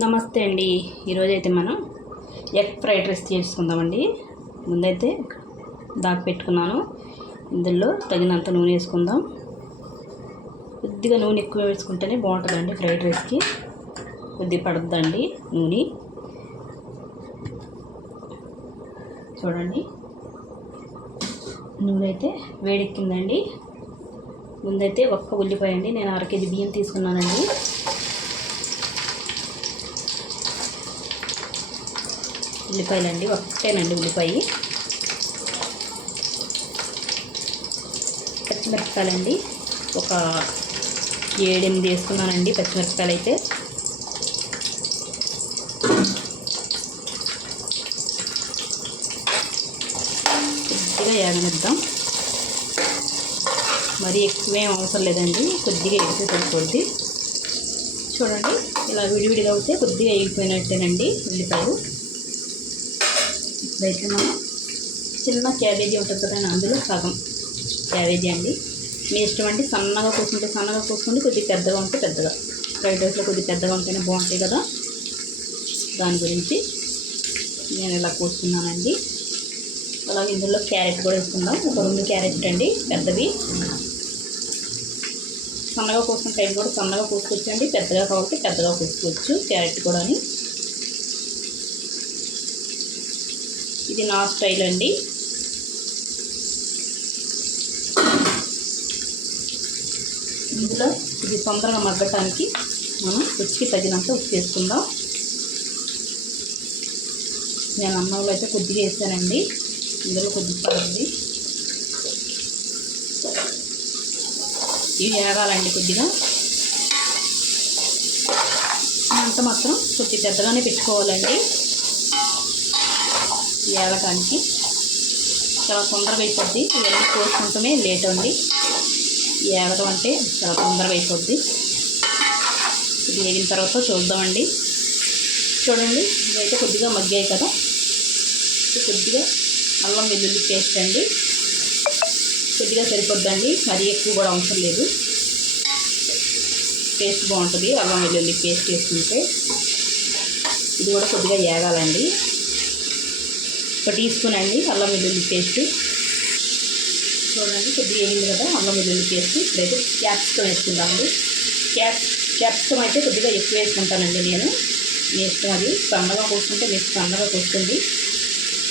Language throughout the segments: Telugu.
నమస్తే అండి. ఈరోజైతే మనం ఎగ్ ఫ్రైడ్ రైస్ చేసుకుందామండి. ముందైతే పెట్టుకున్నాను. ఇందులో తగినంత నూనె వేసుకుందాం. కొద్దిగా నూనె ఎక్కువ వేసుకుంటేనే బాగుంటుందండి ఫ్రైడ్ రైస్కి. కొద్దిగా పడుతుందండి నూనె. చూడండి, నూనె అయితే వేడెక్కిందండి. ముందైతే ఒక్క ఉల్లిపాయ అండి, నేను 1/2 కేజీ బియ్యం తీసుకున్నానండి. ఉల్లిపాయలండి, ఒక్కటేనండి ఉల్లిపాయ. పచ్చిమిరపకాయలండి, ఒక 7-8 వేసుకున్నానండి పచ్చిమిరపకాయలు అయితే. కొద్దిగా వేగనిద్దాం. మరీ ఎక్కువేం అవసరం లేదండి, కొద్దిగా ఎగితే సరిపోద్ది. చూడండి, ఇలా విడివిడిగా అవుతే కొద్దిగా వేగిపోయినట్టేనండి ఉల్లిపాయలు. ఇప్పుడైతే మనం చిన్న క్యాబేజీ ఉంటుంది కదండి, అందులో సగం క్యాబేజీ అండి. మీ ఇష్టం అండి, సన్నగా కోసుకుంటే సన్నగా కోసుకోండి, కొద్దిగా పెద్దగా ఉంటే పెద్దగా. ఫ్రైడ్ రైస్లో కొద్దిగా పెద్దగా ఉంటేనే బాగుంటాయి కదా, దాని గురించి నేను ఇలా కోసుకున్నానండి. అలాగే ఇందులో క్యారెట్ కూడా వేసుకుందాం. ఒక 2 క్యారెట్ అండి పెద్దవి. సన్నగా కోసుకున్న టైం కూడా సన్నగా కోసుకోవచ్చండి, పెద్దగా కాబట్టి పెద్దగా కోసుకోవచ్చు క్యారెట్ కూడా. ఇది నా స్టైల్ అండి. ఇందులో ఇది తొందరగా మగ్గటానికి మనం రుచికి తగినంత ఉప్పు వేసుకుందాం. నేను అన్నంలో అయితే కొద్దిగా వేసానండి, ఇందులో కొద్దిగా పడుతుంది. ఇవి వేగాలండి కొద్దిగా. అంత మాత్రం కొద్దిగా పెద్దగానే పెట్టుకోవాలండి. వేగటానికి చాలా తొందరగా అయిపోద్ది. ఇవన్నీ కోసుకుంటూనే లేట్ అండి. వేగడం అంటే చాలా తొందరగా అయిపోద్ది. ఇది వేగిన తర్వాత చూద్దామండి. చూడండి, ఇవైతే కొద్దిగా మగ్గాయి కదా. కొద్దిగా అల్లం వెల్లుల్లి పేస్ట్ అండి, కొద్దిగా సరిపోద్దండి, మరీ ఎక్కువ కూడా అవసరం లేదు. టేస్ట్ బాగుంటుంది అల్లం వెల్లుల్లి పేస్ట్ వేసుకుంటే. ఇది కూడా కొద్దిగా వేగాలండి. 1 టీ స్పూన్ అండి అల్లం వెల్లుల్లి పేస్ట్. చూడండి, కొద్దిగా వేగింది కదా అల్లం వెల్లుల్లి పేస్ట్. ఇప్పుడైతే క్యాప్సికం వేసుకుందామండి. క్యాప్సికం అయితే కొద్దిగా ఎక్కువ వేసుకుంటానండి నేను. మీ ఇష్టం అది, సన్నగా కోసుకుంటే మీరు సన్నగా కోసుకోండి.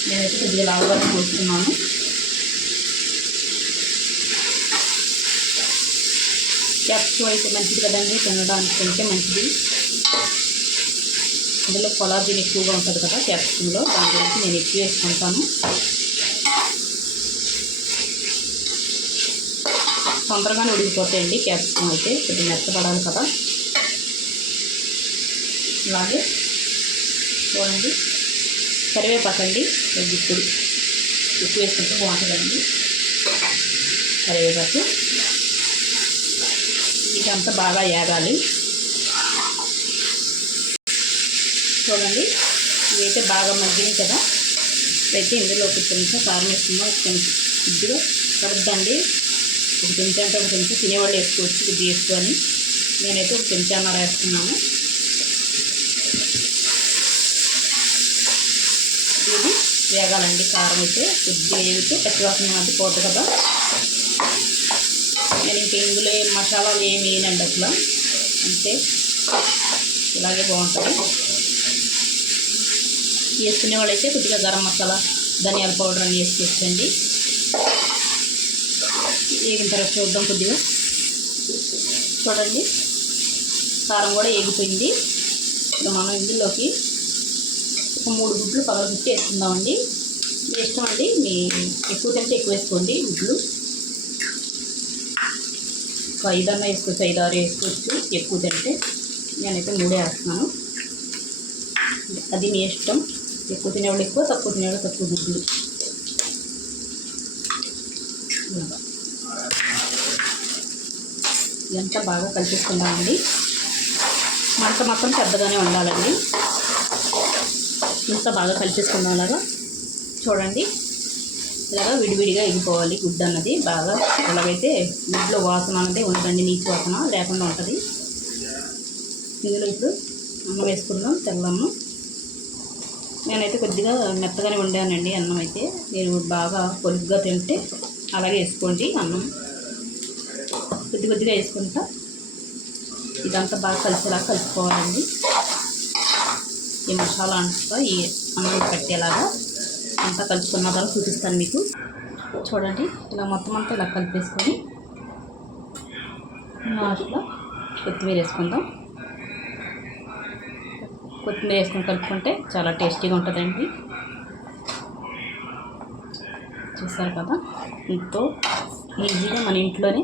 నేనైతే కొద్దిగా లావుగా కోసుకున్నాను. క్యాప్సికం అయితే మంచిది కదండి, తినడానికి తింటే మంచిది. అందులో కొలాజిన్ ఎక్కువగా ఉంటుంది కదా క్యాప్సికంలో, దాని గురించి నేను ఎక్కువ వేసుకుంటాను. తొందరగానే ఉడికిపోతాయండి క్యాప్సికం అయితే, కొద్దిగా మెత్తపడాలి కదా. అలాగే చూడండి, కరివేపాకండి ఇప్పుడు ఎక్కువ వేసుకుంటే బాగుంటుందండి కరివేపాకు. ఇదంతా బాగా వేగాలి. చూడండి, ఇవైతే బాగా మగ్గినాయి కదా. అయితే ఇందులో ఒక చెంచా కారం వేసుకున్నాం. ఒక చెంచా కొద్దిగా పడుద్దండి, ఒక చెంచా అంటే ఒక చెంచా, తినేవాళ్ళు వేసుకోవచ్చు కొద్దిగా వేసుకొని. నేనైతే ఒక చెంచాన్నర వేస్తున్నాను. ఇది వేగాలండి. కారం అయితే కొద్దిగా వేగితే పచ్చివాసన అది పోతుంది కదా. నేను ఇంక ఇందులో మసాలాలు ఏమి వేయనండి అట్లా, అంటే ఇలాగే బాగుంటుంది. వేసుకునే వాళ్ళైతే కొద్దిగా గరం మసాలా, ధనియాల పౌడర్ అని వేసుకోవచ్చండి. వేగిన తర్వాత చూద్దాం. కొద్దిగా చూడండి, కారం కూడా వేగిపోయింది. ఇప్పుడు మనం ఇందులోకి ఒక 3 గుడ్లు పగలగొట్టి వేసుకుందామండి. మీ ఇష్టం అండి, మీ ఎక్కువ తింటే ఎక్కువ వేసుకోండి గుడ్లు. 5 అన్న వేసుకోవచ్చు, 5-6 వేసుకోవచ్చు ఎక్కువ తింటే. నేనైతే 3 వేస్తున్నాను. అది మీ ఇష్టం, ఎక్కువ తినేవాళ్ళు ఎక్కువ, తక్కువ తినేవాళ్ళు తక్కువ గుడ్లు. ఇదంతా బాగా కలిపిస్తున్నామండి. మంట మాత్రం పెద్దగానే ఉండాలండి. ఇంత బాగా కలిపిస్తున్నాం. అలాగా చూడండి, ఇలాగా విడివిడిగా ఎగిపోవాలి గుడ్డు అన్నది బాగా. అలాగైతే గుడ్లో వాసన అన్నది ఉండదండి, నీచు వాసన లేకుండా ఉంటుంది. ఇందులో ఇప్పుడు అన్నం వేసుకుందాం, తెల్లన్నం. నేనైతే కొద్దిగా మెత్తగానే వండానండి అన్నం అయితే. మీరు బాగా పొలుగ్గా తింటే అలాగే వేసుకోండి అన్నం. కొద్దిగా వేసుకుంటా ఇదంతా బాగా కలిసేలా కలుపుకోవాలండి. ఈ మసాలా అంతా ఈ అన్నం పట్టేలాగా అంతా కలుపుకున్న తర్వాత చూపిస్తాను మీకు. చూడండి, ఇలా మొత్తం అంతా ఇలా కలిపేసుకొని లాస్ట్లో కొత్తిమీర వేసుకుందాం. కొత్తిమీర వేసుకొని కలుపుకుంటే చాలా టేస్టీగా ఉంటుందండి. చూస్తారు కదా, ఎంతో ఈజీగా మన ఇంట్లోనే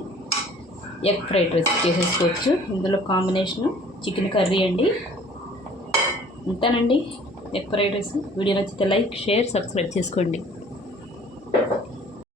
ఎగ్ ఫ్రైడ్ రైస్ చేసేసుకోవచ్చు. ఇందులో కాంబినేషను చికెన్ కర్రీ అండి. ఉంటానండి ఎగ్ ఫ్రైడ్ రైస్. వీడియో నచ్చితే లైక్, షేర్, సబ్స్క్రైబ్ చేసుకోండి.